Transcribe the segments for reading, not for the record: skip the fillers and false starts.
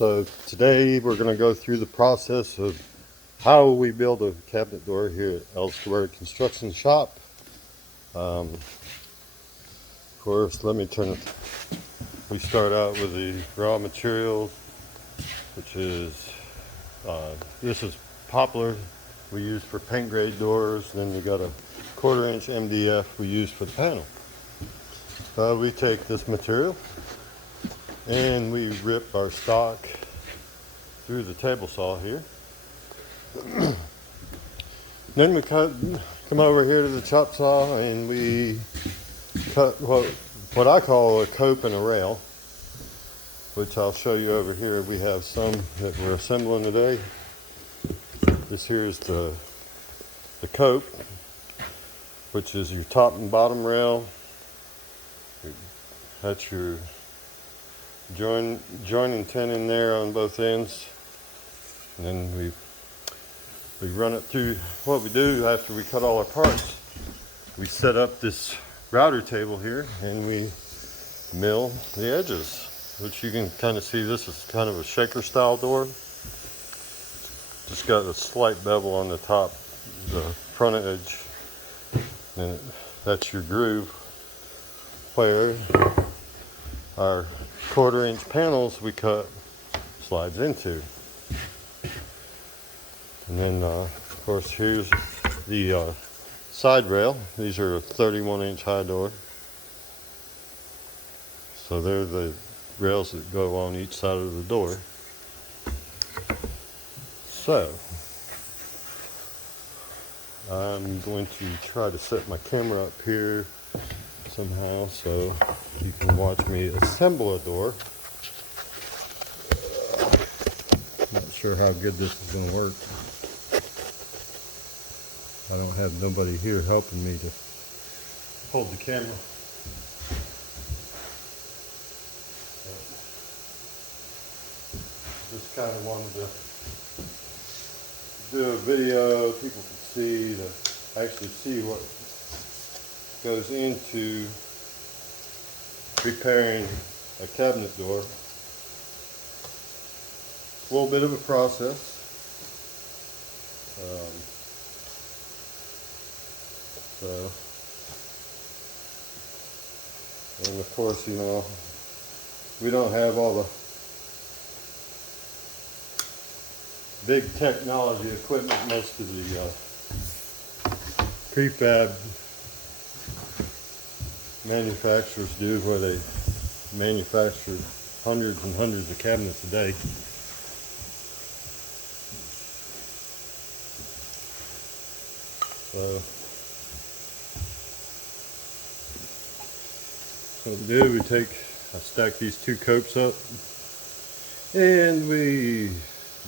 So today we're going to go through the process of how we build a cabinet door here at Elsewhere Construction Shop. First, let me turn it. We start out with the raw materials, which is this is poplar we use for paint grade doors. Then we got a 1/4 inch MDF we use for the panel. We take this material and we rip our stock through the table saw here. Then we come over here to the chop saw and we cut what I call a cope and a rail, which I'll show you over here. We have some that we're assembling today. This here is the cope, which is your top and bottom rail. That's your joining tenon there on both ends. And then we run it through. What we do after we cut all our parts, we set up this router table here and we mill the edges, which you can kind of see. This is kind of a shaker style door. Just got a slight bevel on the top, the front edge, and that's your groove where our 1/4 inch panels we cut slides into. And then of course here's the side rail. These are a 31 inch high door. So they're the rails that go on each side of the door. So I'm going to try to set my camera up here somehow so you can watch me assemble a door. Not sure how good this is going to work. I don't have nobody here helping me to hold the camera. Just kind of wanted to do a video people can see, to actually see what goes into preparing a cabinet door. A little bit of a process. And of course, you know, we don't have all the big technology equipment most of the prefab manufacturers do, where they manufacture hundreds and hundreds of cabinets a day. So what we do, I stack these two copes up and we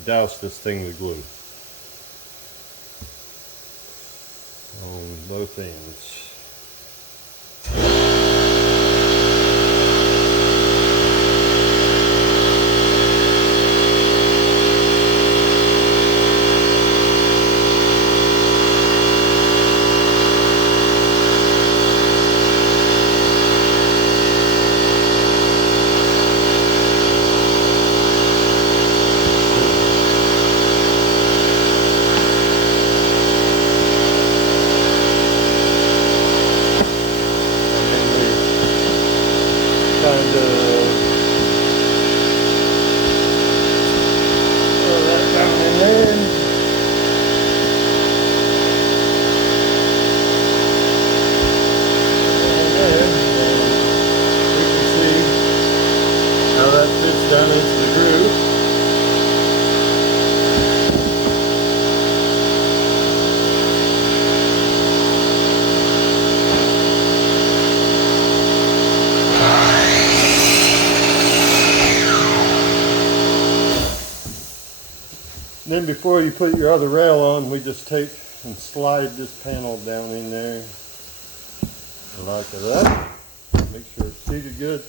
douse this thing with glue on both ends. Down into the groove. Then before you put your other rail on, we just take and slide this panel down in there like that. Make sure it's seated good.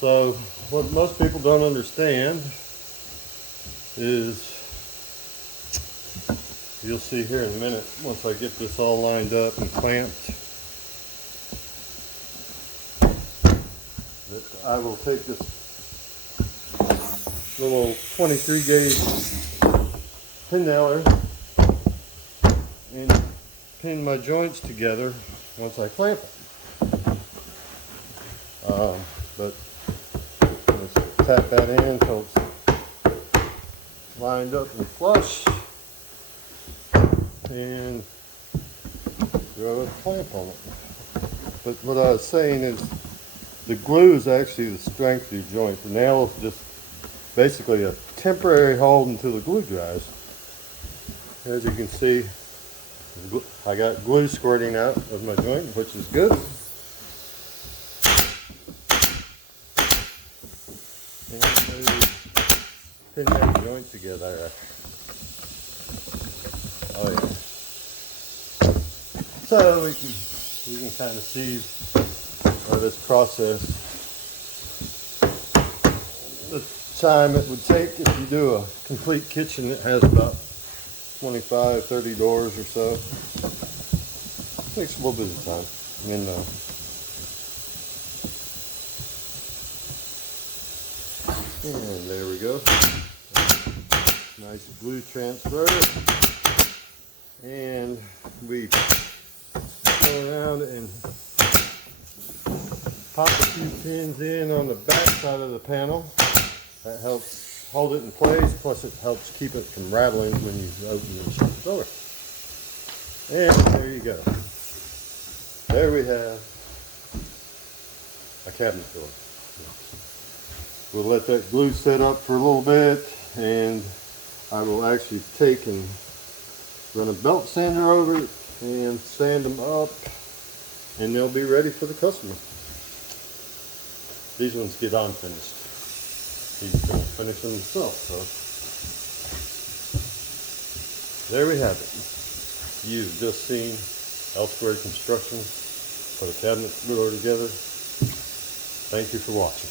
So what most people don't understand is, you'll see here in a minute, once I get this all lined up and clamped, that I will take this little 23 gauge pin nailer and pin my joints together once I clamp it. But just tap that in until it's lined up and flush, and throw a clamp on it. But what I was saying is the glue is actually the strength of your joint. The nail is just basically a temporary hold until the glue dries. As you can see, I got glue squirting out of my joint, which is good. And maybe pin that joint together. Oh yeah. So you can kind of see this process, the time it would take if you do a complete kitchen that has about 25, 30 doors or so. Takes a little bit of time. And there we go. Nice glue transfer. And we go around and pop a few pins in on the back side of the panel. That helps hold it in place, plus it helps keep it from rattling when you open and shut the door. And there you go. There we have a cabinet door. We'll let that glue set up for a little bit, and I will actually take and run a belt sander over it and sand them up, and they'll be ready for the customer. These ones get unfinished. He's going to finish them himself. So there we have it. You've just seen L Squared Construction put a cabinet door together. Thank you for watching.